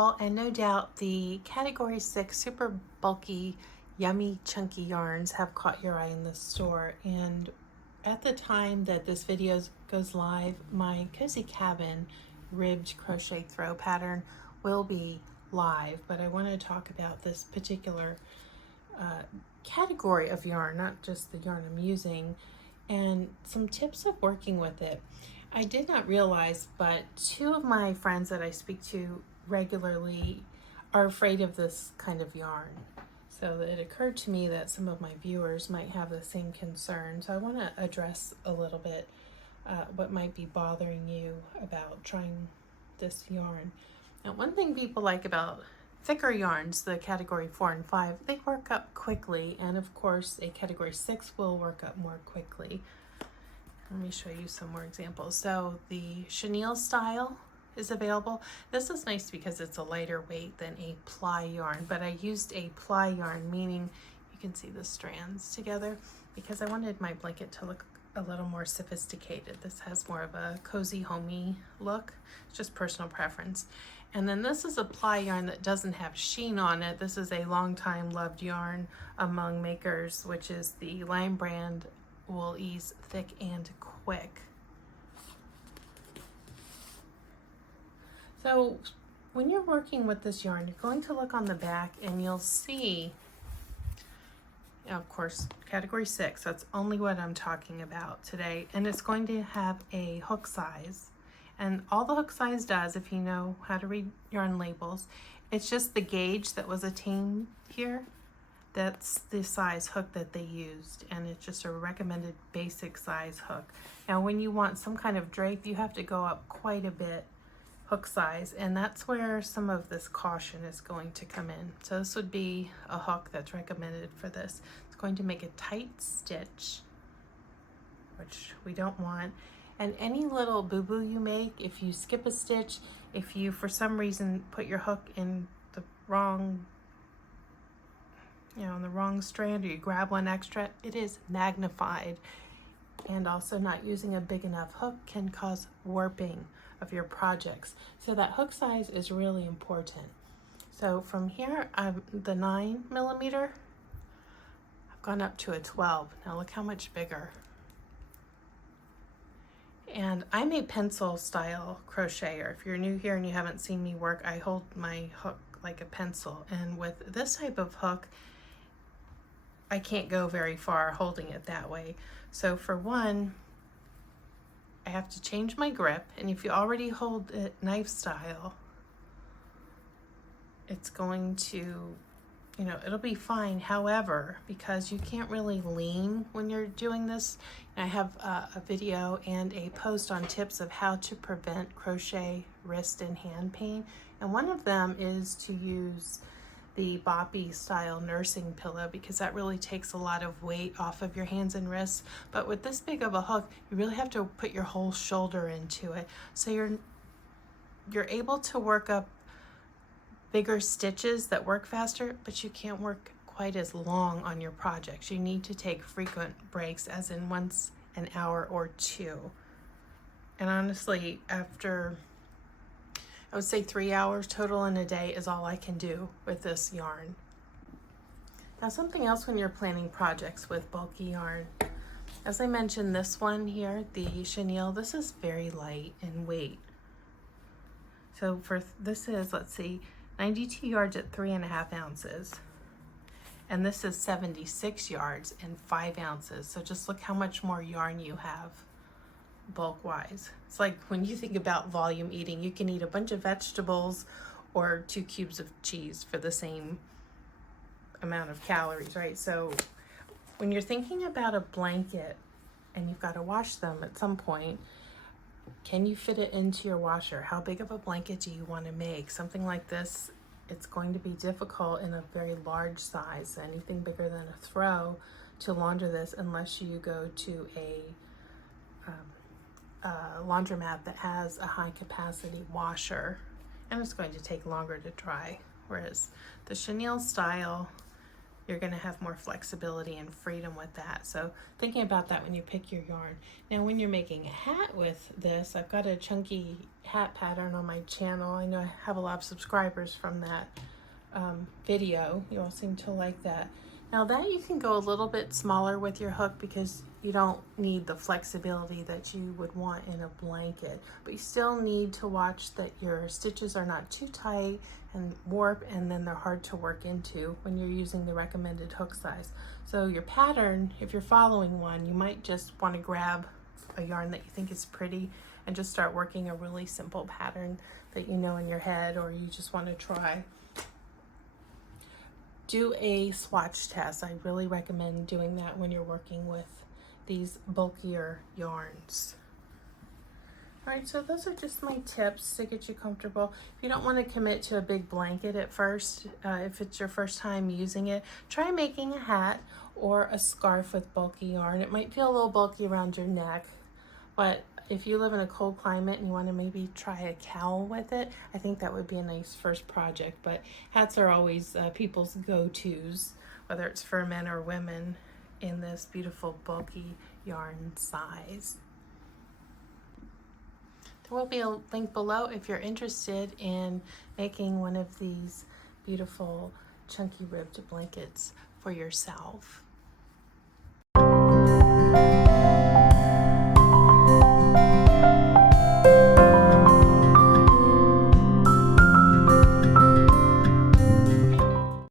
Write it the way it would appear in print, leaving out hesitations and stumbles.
fall, and no doubt the category 6 super bulky, yummy, chunky yarns have caught your eye in the store. And at the time that this video goes live, my Cozy Cabin ribbed crochet throw pattern will be live, but I want to talk about this particular category of yarn, not just the yarn I'm using, and some tips of working with it. I did not realize, but two of my friends that I speak to regularly are afraid of this kind of yarn. So it occurred to me that some of my viewers might have the same concern. So I want to address a little bit what might be bothering you about trying this yarn. Now, one thing people like about thicker yarns, the category 4 and 5, they work up quickly, and of course a category 6 will work up more quickly. Let me show you some more examples. So the chenille style is available. This is nice because it's a lighter weight than a ply yarn, but I used a ply yarn, meaning you can see the strands together, because I wanted my blanket to look a little more sophisticated. This has more of a cozy, homey look. It's just personal preference. And then this is a ply yarn that doesn't have sheen on it. This is a long time loved yarn among makers, which is the Lion brand Wool Ease Thick and Quick. So when you're working with this yarn, you're going to look on the back and you'll see, of course, category 6, that's only what I'm talking about today, and it's going to have a hook size. And all the hook size does, if you know how to read yarn labels, it's just the gauge that was attained here. That's the size hook that they used, and it's just a recommended basic size hook. Now when you want some kind of drape, you have to go up quite a bit hook size, and that's where some of this caution is going to come in. So this would be a hook that's recommended for this. It's going to make a tight stitch, which we don't want. And any little boo-boo you make, if you skip a stitch, if you for some reason put your hook in the wrong in the wrong strand, or you grab one extra, it is magnified. And also not using a big enough hook can cause warping of your projects. So that hook size is really important. So from here, the 9mm, I've gone up to a 12. Now look how much bigger. And I'm a pencil style crocheter. If you're new here and you haven't seen me work, I hold my hook like a pencil. And with this type of hook, I can't go very far holding it that way. So for one, I have to change my grip, and if you already hold it knife style, it's going to, it'll be fine. However, because you can't really lean when you're doing this, I have a video and a post on tips of how to prevent crochet wrist and hand pain, and one of them is to use the boppy style nursing pillow, because that really takes a lot of weight off of your hands and wrists. But with this big of a hook, you really have to put your whole shoulder into it, so you're able to work up bigger stitches that work faster, but you can't work quite as long on your projects. You need to take frequent breaks, as in once an hour or two. And honestly, after I would say 3 hours total in a day is all I can do with this yarn. Now, something else when you're planning projects with bulky yarn, as I mentioned, this one here, the chenille, this is very light in weight. So this is, let's see, 92 yards at 3.5 ounces. And this is 76 yards and 5 ounces. So just look how much more yarn you have bulk wise. It's like when you think about volume eating, you can eat a bunch of vegetables or 2 cubes of cheese for the same amount of calories, right? So when you're thinking about a blanket and you've got to wash them at some point, can you fit it into your washer? How big of a blanket do you want to make? Something like this, it's going to be difficult in a very large size. Anything bigger than a throw to launder this, unless you go to a laundromat that has a high capacity washer, and it's going to take longer to dry. Whereas the chenille style, you're going to have more flexibility and freedom with that. So thinking about that when you pick your yarn. Now when you're making a hat with this, I've got a chunky hat pattern on my channel. I know I have a lot of subscribers from that video. You all seem to like that. Now that you can go a little bit smaller with your hook because you don't need the flexibility that you would want in a blanket, but you still need to watch that your stitches are not too tight and warp, and then they're hard to work into when you're using the recommended hook size. So your pattern, if you're following one, you might just want to grab a yarn that you think is pretty and just start working a really simple pattern that you know in your head, or you just want to try. Do a swatch test. I really recommend doing that when you're working with these bulkier yarns. All right, so those are just my tips to get you comfortable. If you don't want to commit to a big blanket at first, if it's your first time using it, try making a hat or a scarf with bulky yarn. It might feel a little bulky around your neck, but if you live in a cold climate and you want to maybe try a cowl with it, I think that would be a nice first project. But hats are always people's go-tos, whether it's for men or women, in this beautiful bulky yarn size. There will be a link below if you're interested in making one of these beautiful chunky ribbed blankets for yourself.